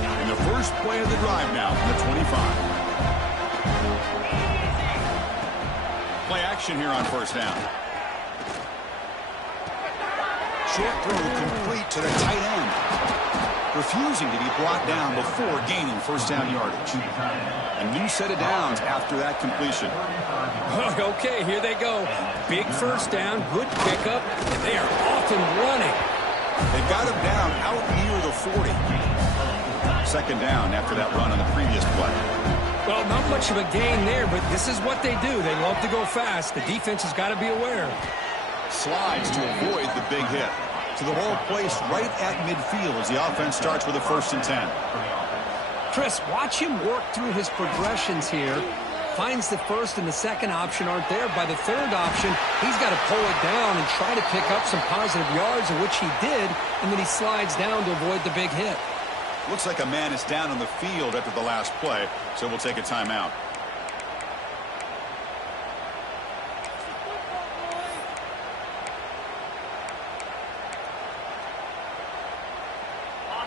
And the first play of the drive now from the 25. Play action here on first down. Short throw complete to the tight end. Refusing to be brought down before gaining first down yardage. A new set of downs after that completion. Okay, here they go. Big first down, good pickup, and they are off and running. They got him down out near the 40. Second down after that run on the previous play. Well, not much of a gain there, but this is what they do. They love to go fast. The defense has got to be aware. Slides to avoid the big hit. To the hole placed right at midfield as the offense starts with a 1st and 10. Chris, watch him work through his progressions here. Finds the first and the second option aren't there. By the third option, he's got to pull it down and try to pick up some positive yards, of which he did, and then he slides down to avoid the big hit. Looks like a man is down on the field after the last play, so we'll take a timeout.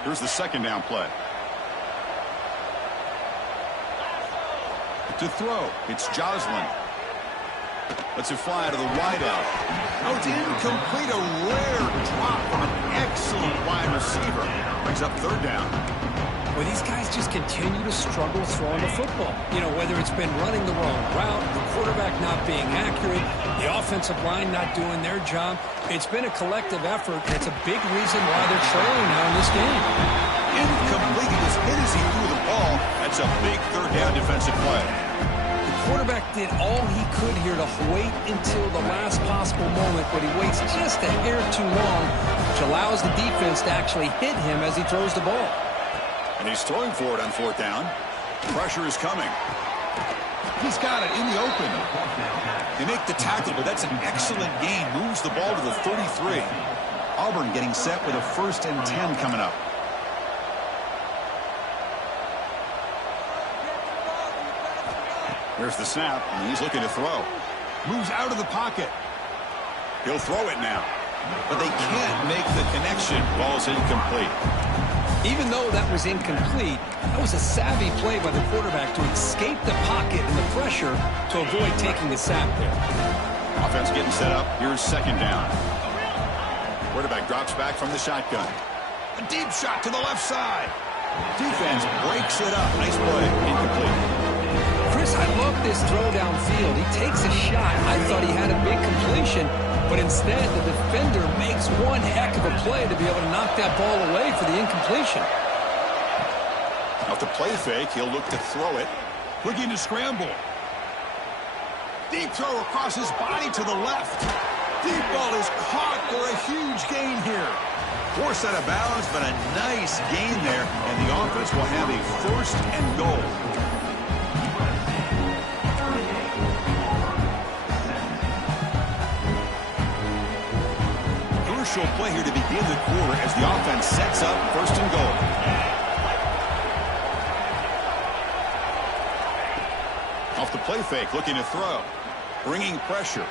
Here's the second down play. To throw, it's Joslin. Lets it fly to the wideout. Oh, it's incomplete. A rare drop from an excellent wide receiver. Brings up third down. Well, these guys just continue to struggle throwing the football. You know, whether it's been running the wrong route, the quarterback not being accurate, the offensive line not doing their job. It's been a collective effort, and it's a big reason why they're trailing now in this game. Incomplete. He was hit as he threw the ball. That's a big third down defensive play. The quarterback did all he could here to wait until the last possible moment, but he waits just a hair too long, which allows the defense to actually hit him as he throws the ball. And he's throwing for it on 4th down. Pressure is coming. He's got it in the open. They make the tackle, but that's an excellent gain. Moves the ball to the 33. Auburn getting set with a 1st and 10 coming up. There's the snap, and he's looking to throw. Moves out of the pocket. He'll throw it now. But they can't make the connection. Ball's incomplete. Even though that was incomplete, that was a savvy play by the quarterback to escape the pocket and the pressure to avoid taking the sack there. Offense getting set up. Here's second down. Quarterback drops back from the shotgun. A deep shot to the left side. Defense breaks it up. Nice play. Incomplete. Chris, I love this throw downfield. He takes a shot. I thought he had a big completion, but instead the defender makes one heck of a play to be able to knock that ball away for the incompletion. Off the play fake, he'll look to throw it. Looking to scramble. Deep throw across his body to the left. Deep ball is caught for a huge gain here. Forced out of bounds, but a nice gain there, and the offense will have a 1st and goal. Crucial play here to begin the quarter as the offense sets up 1st and goal. Off the play fake, looking to throw. Bringing pressure.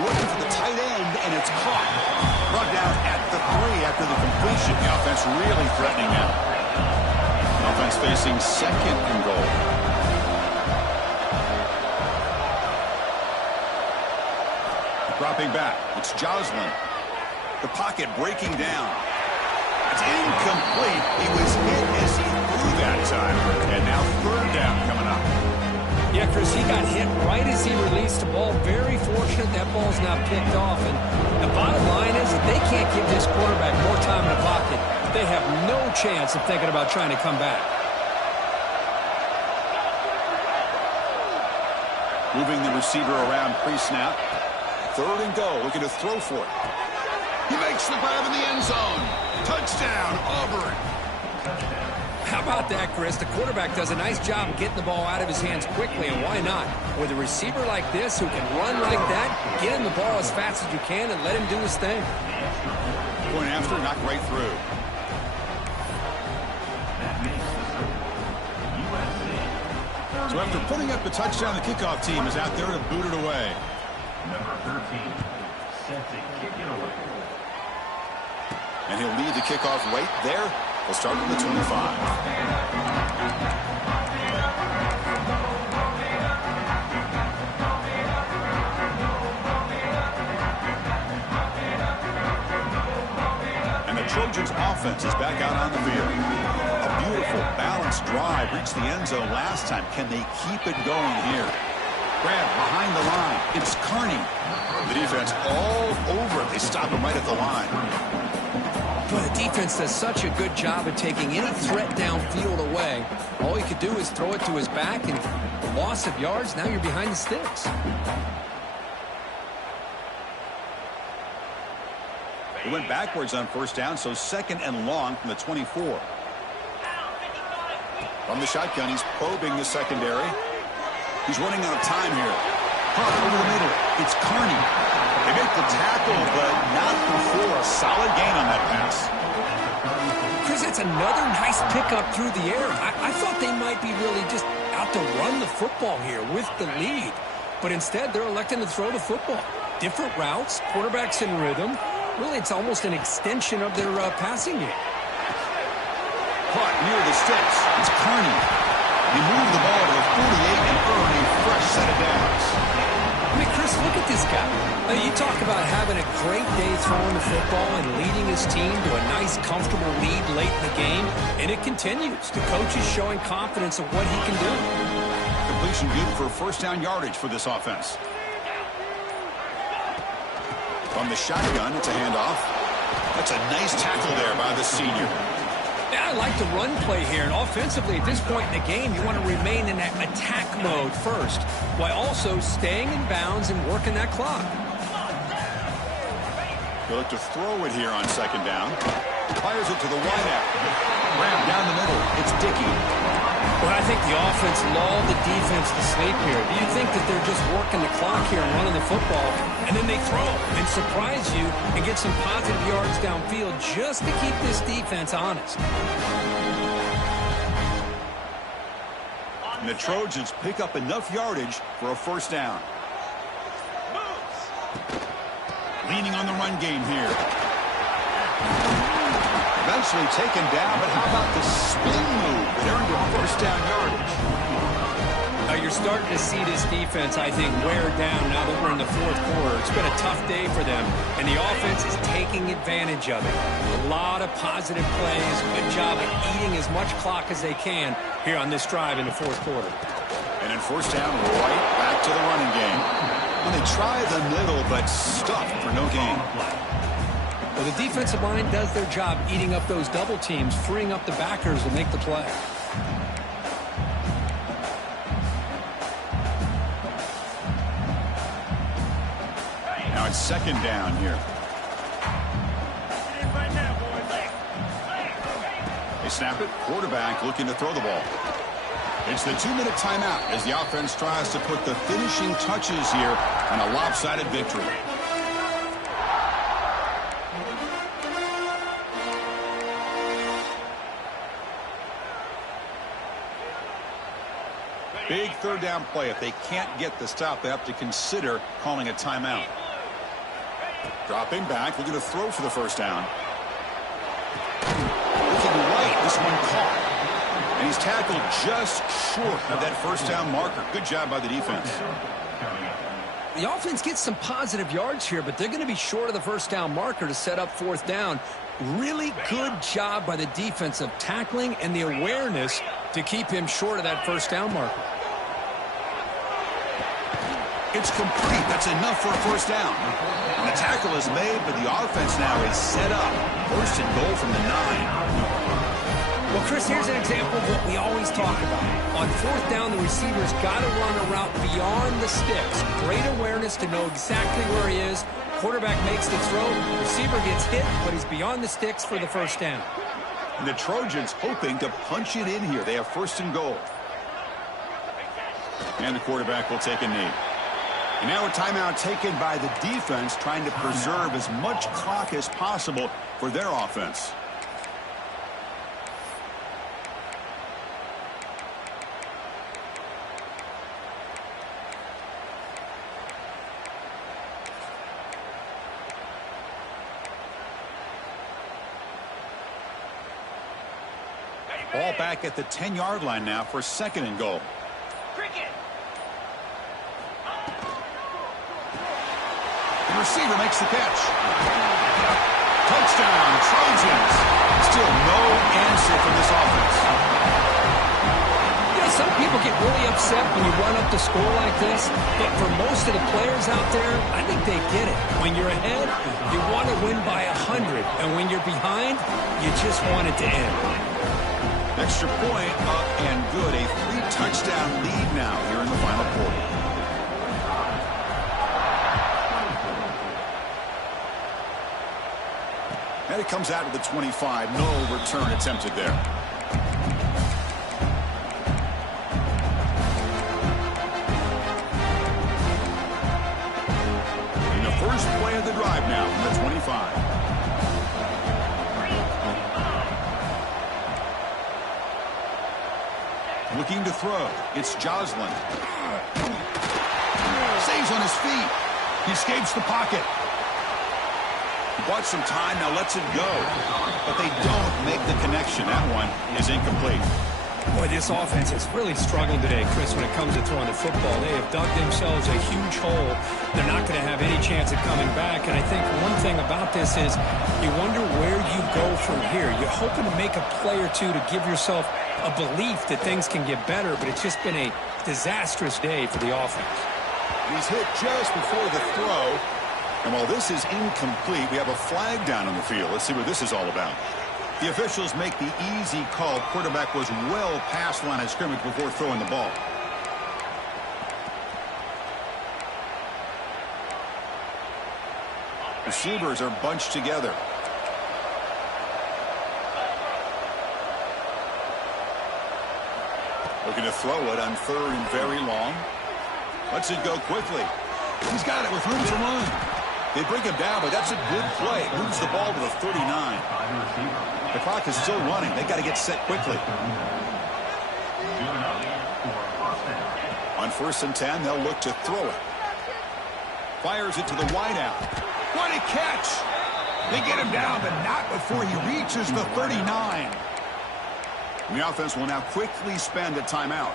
Looking for the tight end, and it's caught. Brought down at the 3 after the completion. The offense really threatening now. Offense facing 2nd and goal. Dropping back, it's Joslin. The pocket breaking down. It's incomplete. He was hit as he threw that time. And now third down coming up. Yeah, Chris, he got hit right as he released the ball. Very fortunate that ball's not picked off. And the bottom line is that they can't give this quarterback more time in the pocket. They have no chance of thinking about trying to come back. Moving the receiver around pre-snap. Third and go, looking to throw for it. He makes the grab in the end zone. Touchdown, Auburn. How about that, Chris? The quarterback does a nice job of getting the ball out of his hands quickly, and why not? With a receiver like this who can run like that, get him the ball as fast as you can and let him do his thing. Going after, knocked right through. So after putting up the touchdown, the kickoff team is out there to boot it away. Number 13, set to kick it away. And he'll lead the kickoff right there. We'll start at the 25. And the Trojans' offense is back out on the field. A beautiful, balanced drive reached the end zone last time. Can they keep it going here? Grab behind the line. It's Carney. The defense all over it. They stop him right at the line. Well, the defense does such a good job of taking any threat downfield away. All you could do is throw it to his back, and loss of yards, now you're behind the sticks. He went backwards on first down, so second and long from the 24. From the shotgun, he's probing the secondary. He's running out of time here. Hunt over the middle. It's Carney. They make the tackle, but not before a solid gain on that pass. Chris, that's another nice pickup through the air. I thought they might be really just out to run the football here with the lead. But instead, they're electing to throw the football. Different routes, quarterbacks in rhythm. Really, it's almost an extension of their passing game. Caught near the sticks. It's Carney. He moved the ball to the 48 and earned a fresh set of downs. I mean, Chris, look at this guy. You talk about having a great day throwing the football and leading his team to a nice, comfortable lead late in the game, and it continues. The coach is showing confidence of what he can do. Completion good for first down yardage for this offense. From the shotgun, it's a handoff. That's a nice tackle there by the senior. Yeah, I like the run play here, and offensively at this point in the game, you want to remain in that attack mode first, while also staying in bounds and working that clock. He'll look to throw it here on second down. Fires it to the wideout. Ram down the middle. It's Dickey. Well, I think the offense lulled the defense to sleep here. Do you think that they're just working the clock here and running the football, and then they throw and surprise you and get some positive yards downfield just to keep this defense honest? And the Trojans pick up enough yardage for a first down. Leaning on the run game here. Eventually taken down, but how about the spin move that earned him first down yardage? You're starting to see this defense, I think, wear down now that we're in the fourth quarter. It's been a tough day for them, and the offense is taking advantage of it. A lot of positive plays, good job of eating as much clock as they can here on this drive in the fourth quarter. And in first down, right back to the running game. Well, they try the middle, but stuffed for no gain. Well, the defensive line does their job eating up those double teams, freeing up the backers to make the play. Now it's second down here. They snap it. Quarterback looking to throw the ball. It's the 2-minute timeout as the offense tries to put the finishing touches here on a lopsided victory. Big third down play. If they can't get the stop, they have to consider calling a timeout. Dropping back, looking to throw for the first down. Looking right, this one caught. And he's tackled just short of that first down marker. Good job by the defense. The offense gets some positive yards here, but they're going to be short of the first down marker to set up fourth down. Really good job by the defense of tackling and the awareness to keep him short of that first down marker. It's complete. That's enough for a first down. And the tackle is made, but the offense now is set up. First and goal from the 9. Well, Chris, here's an example of what we always talk about. On fourth down, the receiver's got to run a route beyond the sticks. Great awareness to know exactly where he is. Quarterback makes the throw. Receiver gets hit, but he's beyond the sticks for the first down. And the Trojans hoping to punch it in here. They have first and goal. And the quarterback will take a knee. And now a timeout taken by the defense, trying to preserve as much clock as possible for their offense. Ball back at the 10-yard line now for second and goal. The receiver makes the catch. Touchdown, Trojans. Still no answer from this offense. You know, some people get really upset when you run up the score like this, but for most of the players out there, I think they get it. When you're ahead, you want to win by 100, and when you're behind, you just want it to end. Extra point up and good. A 3-touchdown lead now here in the final quarter. And it comes out to the 25. No return attempted there. In the first play of the drive now from the 25. Looking to throw. It's Joslin. Stays on his feet. He escapes the pocket. Bought some time, now lets it go. But they don't make the connection. That one is incomplete. Boy, this offense has really struggled today, Chris, when it comes to throwing the football. They have dug themselves a huge hole. They're not going to have any chance of coming back. And I think one thing about this is you wonder where you go from here. You're hoping to make a play or two to give yourself a belief that things can get better, but it's just been a disastrous day for the offense. He's hit just before the throw. And while this is incomplete, we have a flag down on the field. Let's see what this is all about. The officials make the easy call. Quarterback was well past line of scrimmage before throwing the ball. Receivers are bunched together. Looking to throw it on third and very long. Lets it go quickly. He's got it with room to run. They bring him down, but that's a good play. Moves the ball to the 39. The clock is still running. They got to get set quickly. On first and 10, they'll look to throw it. Fires it to the wideout. What a catch! They get him down, but not before he reaches the 39. And the offense will now quickly spend a timeout.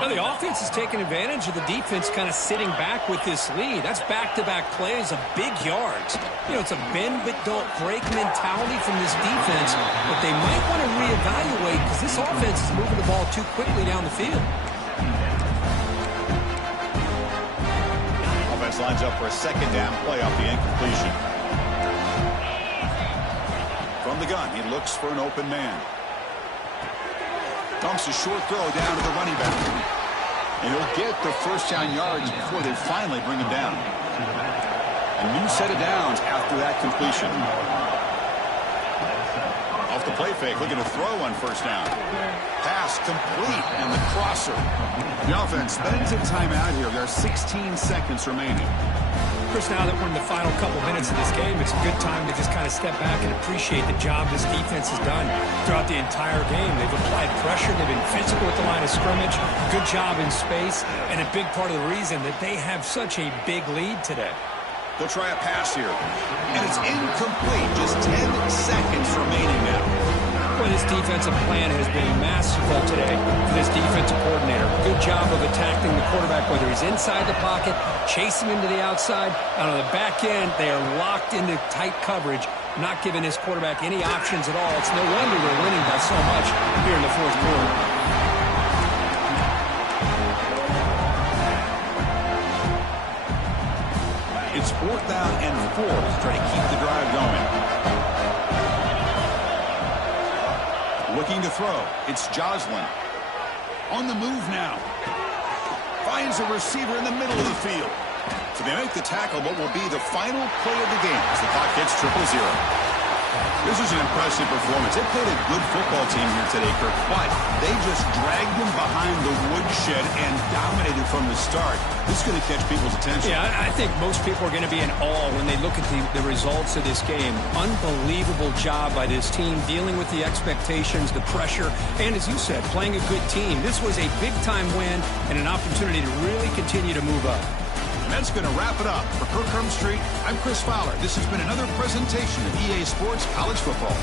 Well, the offense is taking advantage of the defense kind of sitting back with this lead. That's back-to-back plays of big yards. You know, it's a bend but don't break mentality from this defense, but they might want to reevaluate because this offense is moving the ball too quickly down the field. Offense lines up for a second down play off the incompletion. From the gun, he looks for an open man. Dumps a short throw down to the running back. And he'll get the first down yards before they finally bring him down. A new set of downs after that completion. Off the play fake, looking to throw on first down. Pass complete, and the crosser. The offense spends a timeout here. There are 16 seconds remaining. Chris, now that we're in the final couple minutes of this game, it's a good time to just kind of step back and appreciate the job this defense has done throughout the entire game. They've applied pressure. They've been physical at the line of scrimmage. Good job in space, and a big part of the reason that they have such a big lead today. They'll try a pass here, and it's incomplete. Just 10 seconds remaining now. why this defensive plan has been masterful today for this defensive coordinator. Good job of attacking the quarterback, whether he's inside the pocket, chasing him to the outside. And on the back end, they are locked into tight coverage, not giving his quarterback any options at all. It's no wonder they're winning by so much here in the fourth quarter. It's 4th down and 4 to try to keep the drive going. Looking to throw. It's Joslin. On the move now. Finds a receiver in the middle of the field. So they make the tackle, what will be the final play of the game as the clock hits 0-0. This is an impressive performance. They played a good football team here today, Kirk, but they just dragged them behind the woodshed and dominated from the start. This is going to catch people's attention. Yeah, I think most people are going to be in awe when they look at the results of this game. Unbelievable job by this team, dealing with the expectations, the pressure, and as you said, playing a good team. This was a big-time win and an opportunity to really continue to move up. And that's going to wrap it up. For Kirk Street, I'm Chris Fowler. This has been another presentation of EA Sports College Football.